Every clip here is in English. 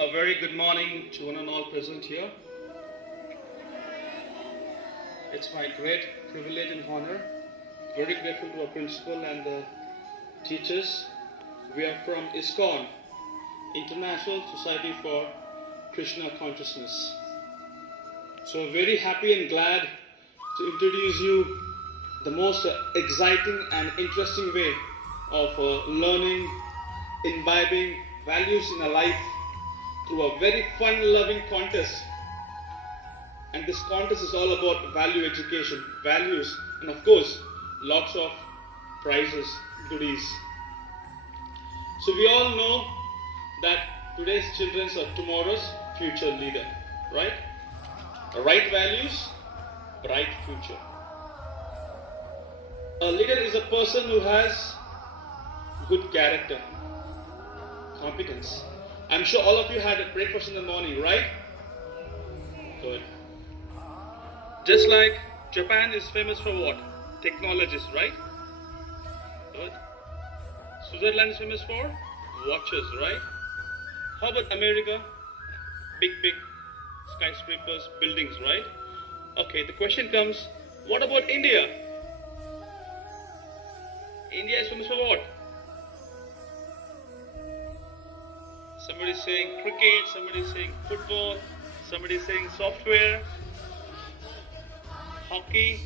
A very good morning to one and all present here. It's my great privilege and honor. Very grateful to our principal and the teachers. We are from ISKCON, International Society for Krishna Consciousness. So very happy and glad to introduce you the most exciting and interesting way of learning, imbibing values in a life through a very fun-loving contest. And this contest is all about value education, values, and of course, lots of prizes, goodies. So we all know that today's children are tomorrow's future leader, right? Right values, bright future. A leader is a person who has good character, competence. I'm sure all of you had a breakfast in the morning, right? Good. Just like Japan is famous for what? Technologies, right? Good. Switzerland is famous for watches, right? How about America? Big skyscrapers, buildings, right? Okay, the question comes, what about India? India is famous for what? Somebody is saying cricket, somebody is saying football, somebody is saying software, hockey.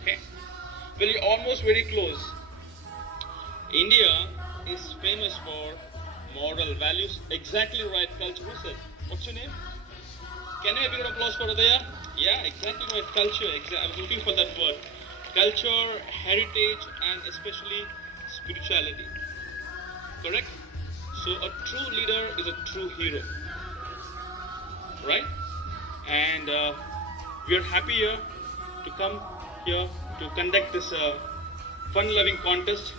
Okay. Well, you're almost very close. India is famous for moral values. Exactly right, culture. Who said? What's your name? Can you have a big applause for Adaya? Yeah, exactly right, culture. I was looking for that word. Culture, heritage, and especially spirituality. Correct? So a true leader is a true hero, right? And we are happy here to come here to conduct this fun-loving contest.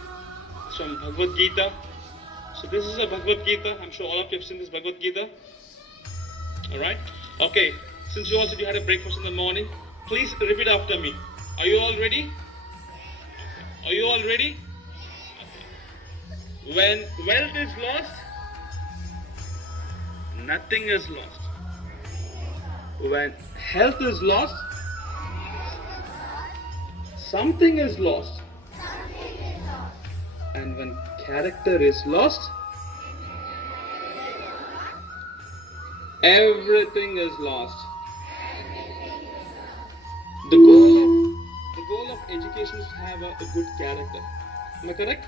It's from Bhagavad Gita. So this is a Bhagavad Gita. I'm sure all of you have seen this Bhagavad Gita. Alright? Okay, since you all said you had a breakfast in the morning, please repeat after me. Are you all ready? Are you all ready? When wealth is lost, nothing is lost. When health is lost, something is lost. And when character is lost, everything is lost. The goal of education is to have a good character. Am I correct?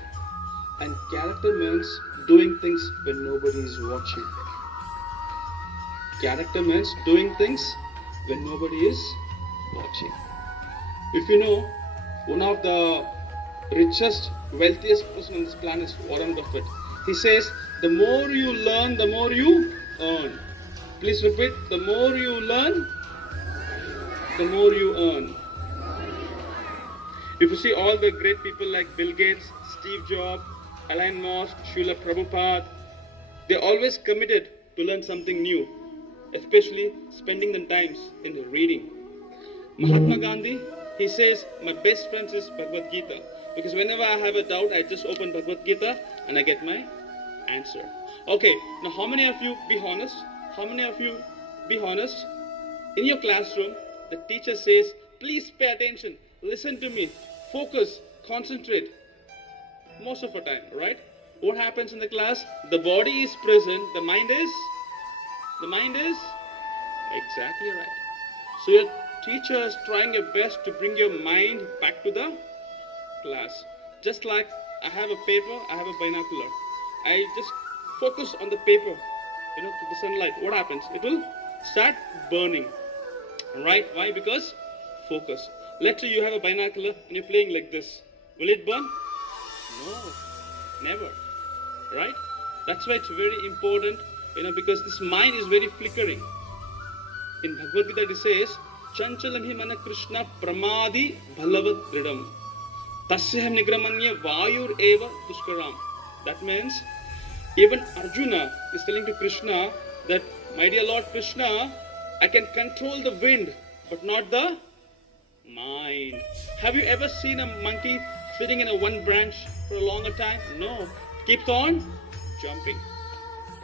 And character means doing things when nobody is watching. Character means doing things when nobody is watching. If you know, one of the richest, wealthiest person on this planet is Warren Buffett. He says, the more you learn, the more you earn. Please repeat, the more you learn, the more you earn. If you see all the great people like Bill Gates, Steve Jobs, Elon Musk, Srila Prabhupada, they're always committed to learn something new, especially spending the times in reading. Mahatma Gandhi, he says, my best friend is Bhagavad Gita, because whenever I have a doubt, I just open Bhagavad Gita and I get my answer. Okay, now how many of you, be honest, in your classroom, the teacher says, please pay attention, listen to me, focus, concentrate. Most of the time, right? What happens in the class? The body is present, the mind is exactly right. So your teacher is trying your best to bring your mind back to the class. Just like I have a paper, I have a binocular. I just focus on the paper, to the sunlight. What happens? It will start burning. Right? Why? Because focus. Let's say you have a binocular and you're playing like this. Will it burn? No, never. Right? That's why it's very important, because this mind is very flickering. In Bhagavad Gita it says, Chanchalam hi mana Krishna pramadi bhalavat dridam. Tasyaham nigramanya vayur eva duskaram. That means, even Arjuna is telling to Krishna that, my dear Lord Krishna, I can control the wind, but not the mind. Have you ever seen a monkey sitting in a one branch for a longer time? No. Keeps on jumping.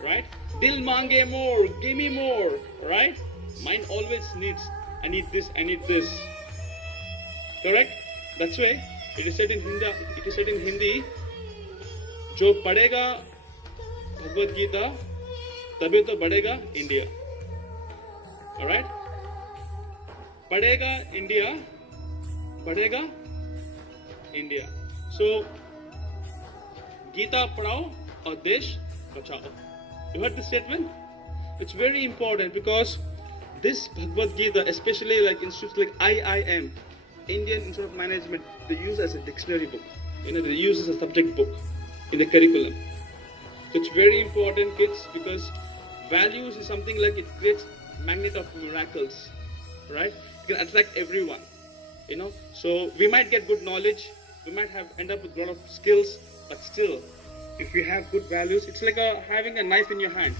right? Dil mange more, give me more, right? Mind always needs, I need this, I need this. Correct? That's why it is said in Hindi, जो पढ़ेगा भगवद गीता तभी तो बढ़ेगा India. Alright? पढ़ेगा India, बढ़ेगा India. So, Gita पढ़ाओ और देश बचाओ. You heard this statement? It's very important because this Bhagavad Gita, especially like institutes like IIM, Indian Institute of Management, they use as a dictionary book. They use as a subject book in the curriculum. So it's very important, kids, because values is something like it creates magnet of miracles, right? It can attract everyone, So we might get good knowledge, we might end up with a lot of skills, but still, if we have good values, it's like having a knife in your hand.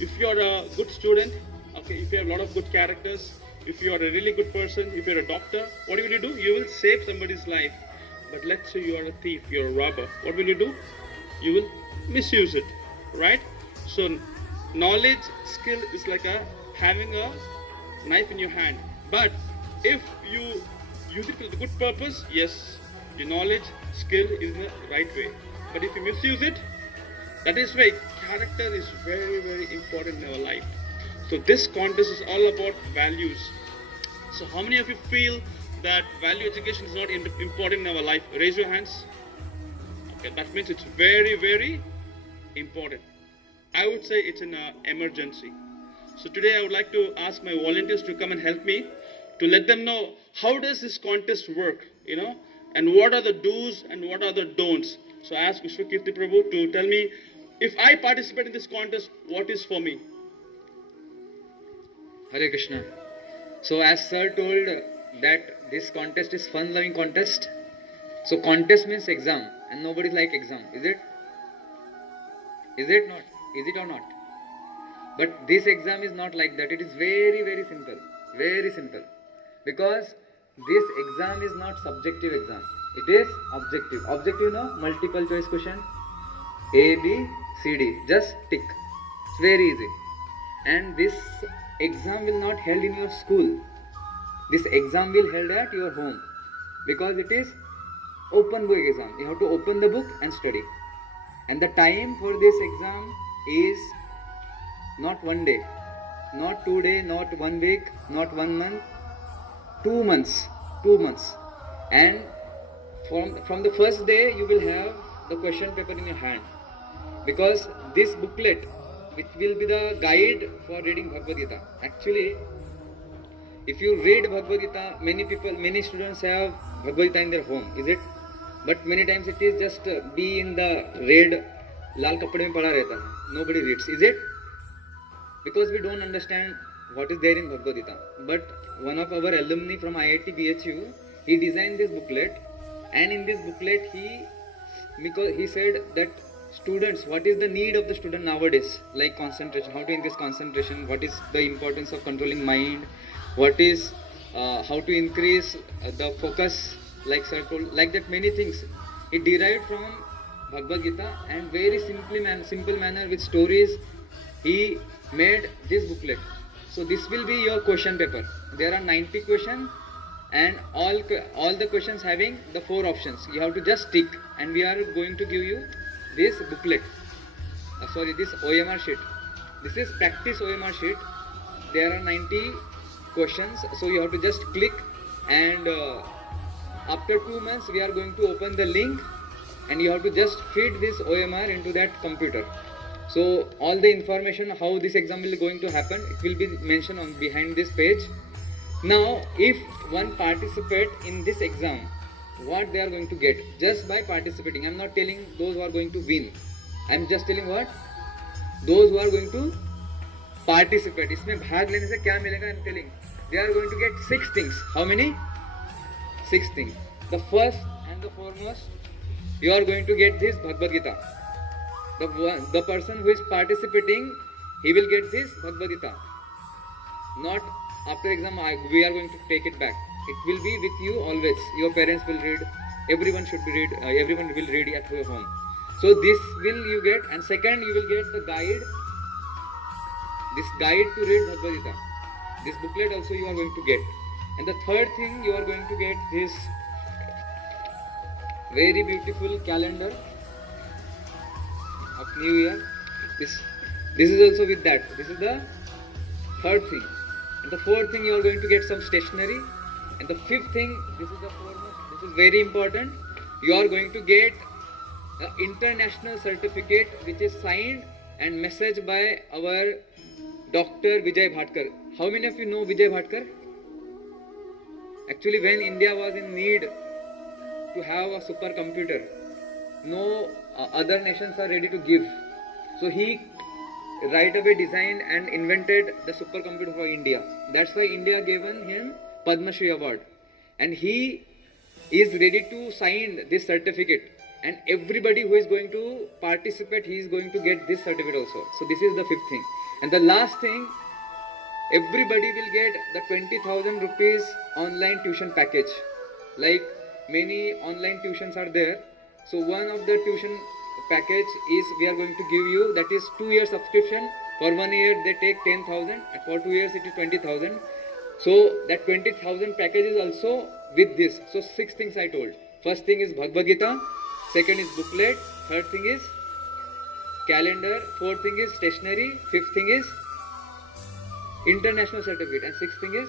If you're a good student, okay, if you have a lot of good characters, if you are a really good person, if you're a doctor, what will you do? You will save somebody's life. But let's say you are a thief, you're a robber. What will you do? You will misuse it, right? So knowledge, skill is like having a knife in your hand. But if you use it for the good purpose, yes, your knowledge, skill is the right way. But if you misuse it, that is why character is very, very important in our life. So this contest is all about values. So how many of you feel that value education is not important in our life? Raise your hands. Okay, that means it's very, very important. I would say it's an emergency. So today I would like to ask my volunteers to come and help me to let them know how does this contest work, and what are the do's and what are the don'ts. So I ask Vishwakirti Prabhu to tell me, if I participate in this contest, what is for me? Hare Krishna. So as sir told that this contest is fun-loving contest. So contest means exam, and nobody like exam, is it? Is it not? Is it or not? But this exam is not like that. It is very, very simple. Very simple. Because this exam is not subjective exam. It is objective. Objective, multiple choice question. A, B, C, D. Just tick. It's very easy. And this exam will not held in your school. This exam will held at your home. Because it is open book exam. You have to open the book and study. And the time for this exam is not 1 day, not 2 days, not 1 week, not 1 month, 2 months. 2 months. And from the first day you will have the question paper in your hand. Because this booklet, which will be the guide for reading Bhagavad Gita. Actually, if you read Bhagavad Gita, many students have Bhagavad Gita in their home, is it? But many times it is just be in the red, lal kapde mein pada rehta hai. Nobody reads, is it? Because we don't understand what is there in Bhagavad Gita. But one of our alumni from IIT BHU, he designed this booklet, and in this booklet he said that students, what is the need of the student nowadays? Like concentration, how to increase concentration, what is the importance of controlling mind, what is how to increase the focus, like sir told, like that many things. It derived from Bhagavad Gita, and very simple manner with stories he made this booklet. So this will be your question paper. There are 90 questions, and all the questions having the 4 options. You have to just tick, and we are going to give you this booklet. This OMR sheet. This is practice OMR sheet. There are 90 questions, so you have to just click, and after 2 months we are going to open the link, and you have to just feed this OMR into that computer. So all the information how this exam will going to happen, it will be mentioned on behind this page. Now if one participate in this exam, what they are going to get just by participating. I am not telling those who are going to win. I am just telling what? Those who are going to participate. इसमें भाग लेने से क्या मिलेगा? I am telling. They are going to get 6 things. How many? 6 things. The first and the foremost, you are going to get this Bhagavad Gita. The person who is participating, he will get this Bhagavad Gita. Not after exam we are going to take it back. It will be with you always. Your parents will read. Everyone should be read. Everyone will read at your home. So this will you get. And second, you will get the guide this guide to read Bhagavad Gita. This booklet also you are going to get. And the third thing, you are going to get this very beautiful calendar of New Year. This is also with that. This is the third thing. And the fourth thing, you are going to get some stationery. And the fifth thing, this is the foremost, this is very important. You are going to get the international certificate which is signed and messaged by our Dr. Vijay Bhatkar. How many of you know Vijay Bhatkar? Actually, when India was in need to have a supercomputer, no other nations are ready to give. So he right away designed and invented the supercomputer for India. That's why India given him Padma Shri award. And he is ready to sign this certificate. And everybody who is going to participate, he is going to get this certificate also. So this is the fifth thing. And the last thing, everybody will get the 20,000 rupees online tuition package. Like many online tuitions are there. So one of the tuition package is we are going to give you, that is 2 year subscription. For 1 year they take 10,000 and for 2 years it is 20,000. So that 20,000 package is also with this. So 6 things I told. First thing is Bhagavad Gita, second is booklet, third thing is calendar, fourth thing is stationery, fifth thing is international certificate, and sixth thing is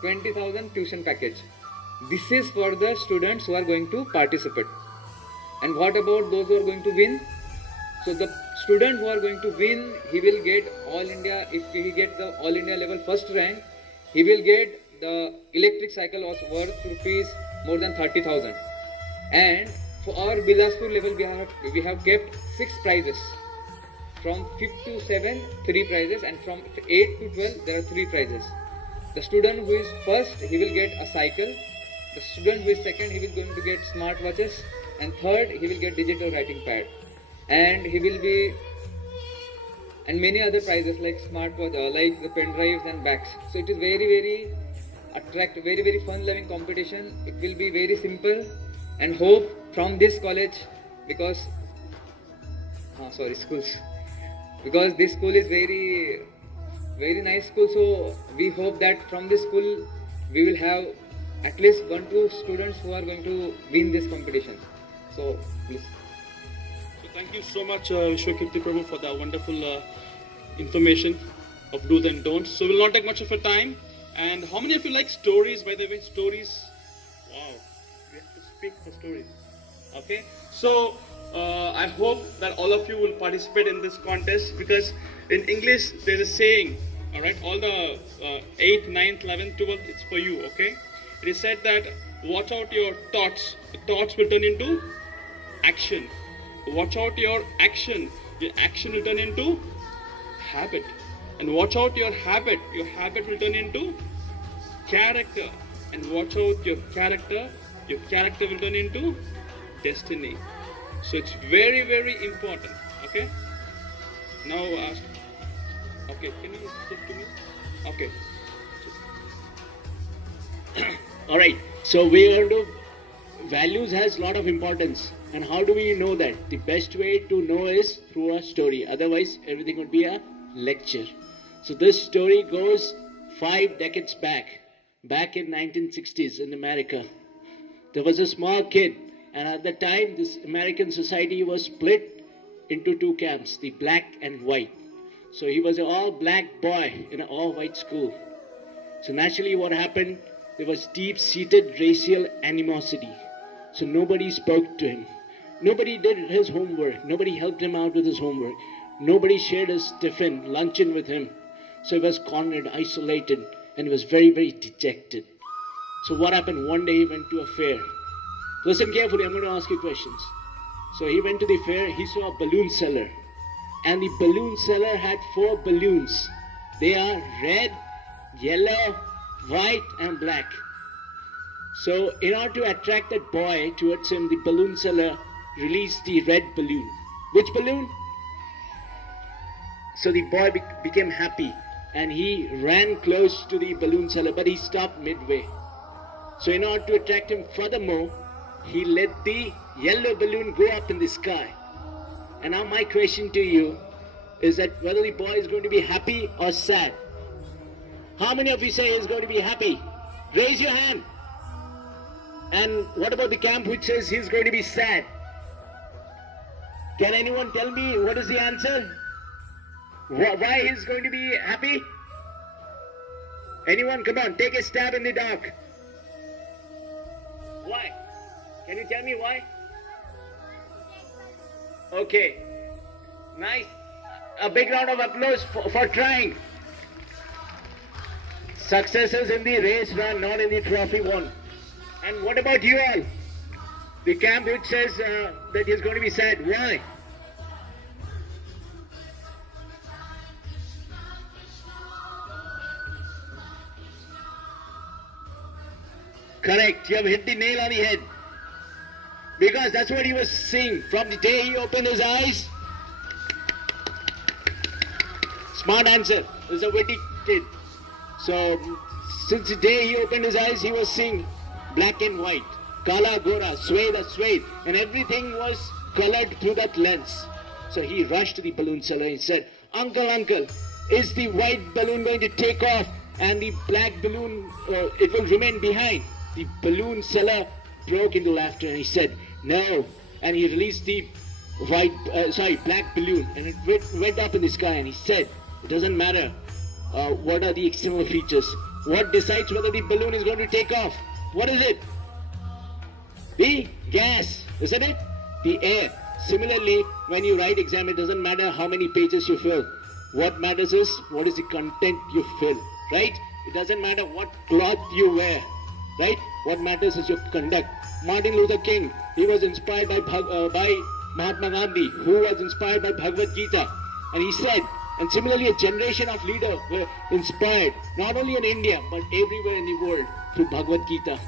20,000 tuition package. This is for the students who are going to participate. And what about those who are going to win? So the student who are going to win, he will get all India, if he gets the all India level first rank, he will get the electric cycle was worth rupees more than 30,000. And for our Bilaspur level, we have kept 6 prizes. From 5th to 7th, 3 prizes, and from 8th to 12th, there are 3 prizes. The student who is first, he will get a cycle. The student who is second, he will going to get smart watches. And third, he will get digital writing pad. And he will be, and many other prizes like smartwatch, like the pen drives and bags. So it is very, very attractive, very, very fun-loving competition. It will be very simple, and hope from this college, because schools, because this school is very, very nice school. So we hope that from this school we will have at least 1-2 students who are going to win this competition. So please. So thank you so much, Vishwakirti Prabhu, for that wonderful information of do's and don'ts. So we'll not take much of your time. And how many of you like stories, by the way? Stories? Wow, we have to speak for stories. Okay, so I hope that all of you will participate in this contest, because in English there's a saying, alright, all the 8th, 9th, 11th, 12th, it's for you, okay? It is said that watch out your thoughts, the thoughts will turn into action. Watch out your action will turn into habit. And watch out your habit will turn into character. And watch out your character will turn into destiny. So it's very, very important. Okay. Now okay, can you talk to me? Okay. Alright, so we are to, values has lot of importance. And how do we know that? The best way to know is through a story. Otherwise, everything would be a lecture. So this story goes 5 decades back in 1960s in America. There was a small kid, and at the time this American society was split into 2 camps, the black and white. So he was an all black boy in an all white school. So naturally what happened, there was deep-seated racial animosity. So nobody spoke to him. Nobody did his homework. Nobody helped him out with his homework. Nobody shared his tiffin, luncheon with him. So he was cornered, isolated, and he was very, very dejected. So what happened? One day he went to a fair. Listen carefully, I'm going to ask you questions. So he went to the fair, he saw a balloon seller. And the balloon seller had 4 balloons. They are red, yellow, white and black. So in order to attract that boy towards him, the balloon seller released the red balloon. Which balloon? So the boy became happy and he ran close to the balloon seller, but he stopped midway. So in order to attract him furthermore, he let the yellow balloon go up in the sky. And now my question to you, is that whether the boy is going to be happy or sad. How many of you say he's going to be happy? Raise your hand. And what about the camp which says he's going to be sad? Can anyone tell me what is the answer? Why he's going to be happy? Anyone, come on, take a stab in the dark. Why? Can you tell me why? Okay. Nice. A big round of applause for trying. Successes in the race run, not in the trophy won. And what about you all? The camp which says that he's going to be sad. Why? Correct. You have hit the nail on the head. Because that's what he was seeing from the day he opened his eyes. Smart answer. He's a witty kid. So, since the day he opened his eyes, he was seeing black and white. Kala, Gora, Sweda, Swed. And everything was colored through that lens. So he rushed to the balloon seller and said, Uncle, uncle, is the white balloon going to take off and the black balloon, it will remain behind? The balloon seller broke into laughter and he said, no. And he released the black balloon, and it went up in the sky, and he said, it doesn't matter what are the external features. What decides whether the balloon is going to take off? What is it? The gas, isn't it? The air. Similarly, when you write exam, it doesn't matter how many pages you fill. What matters is what is the content you fill, right? It doesn't matter what cloth you wear, right? What matters is your conduct. Martin Luther King, he was inspired by Mahatma Gandhi, who was inspired by Bhagavad Gita. And he said, and similarly a generation of leaders were inspired, not only in India, but everywhere in the world through Bhagavad Gita.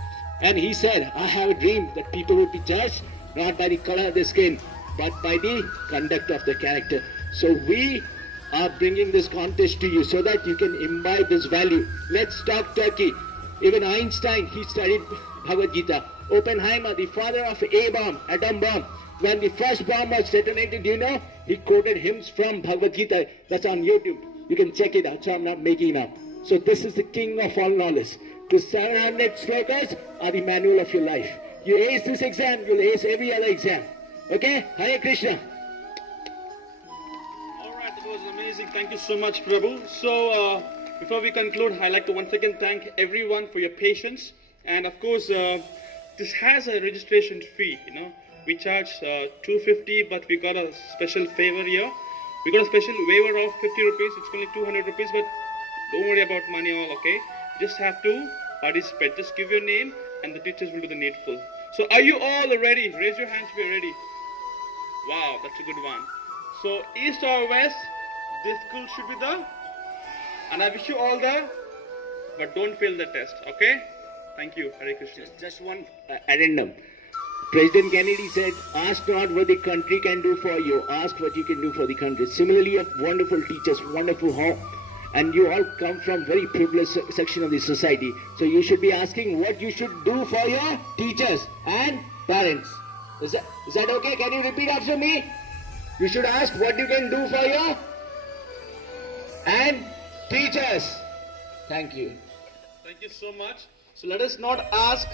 And he said, I have a dream that people will be judged not by the color of their skin, but by the conduct of their character. So we are bringing this contest to you so that you can imbibe this value. Let's talk Turkey. Even Einstein, he studied Bhagavad Gita. Oppenheimer, the father of atom bomb, when the first bomb was detonated, he quoted hymns from Bhagavad Gita. That's on YouTube. You can check it out, so I'm not making it up. So this is the king of all knowledge. The 700 slokas are the manual of your life. You ace this exam, you'll ace every other exam. Okay? Hare Krishna. Alright, it was amazing. Thank you so much, Prabhu. So, before we conclude, I'd like to once again thank everyone for your patience. And of course, this has a registration fee, We charge 250, but we got a special favor here. We got a special waiver of 50 rupees. It's only 200 rupees, but don't worry about money all, okay? Just have to participate. Just give your name and the teachers will do the needful. So are you all ready? Raise your hands if you're ready. Wow, that's a good one. So east or west, this school should be the, and I wish you all the, but don't fail the test, okay? Thank you. Hare Krishna. Just one addendum. President Kennedy said, ask not what the country can do for you, ask what you can do for the country. Similarly, you have wonderful teachers, wonderful home, and you all come from very privileged section of the society. So you should be asking what you should do for your teachers and parents. Is that okay? Can you repeat after me? You should ask what you can do for your and teachers. Thank you. Thank you so much. So let us not ask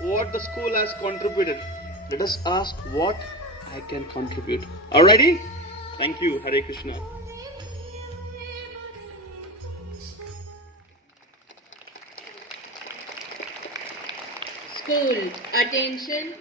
what the school has contributed. Let us ask what I can contribute. Alrighty? Thank you. Hare Krishna. School, attention.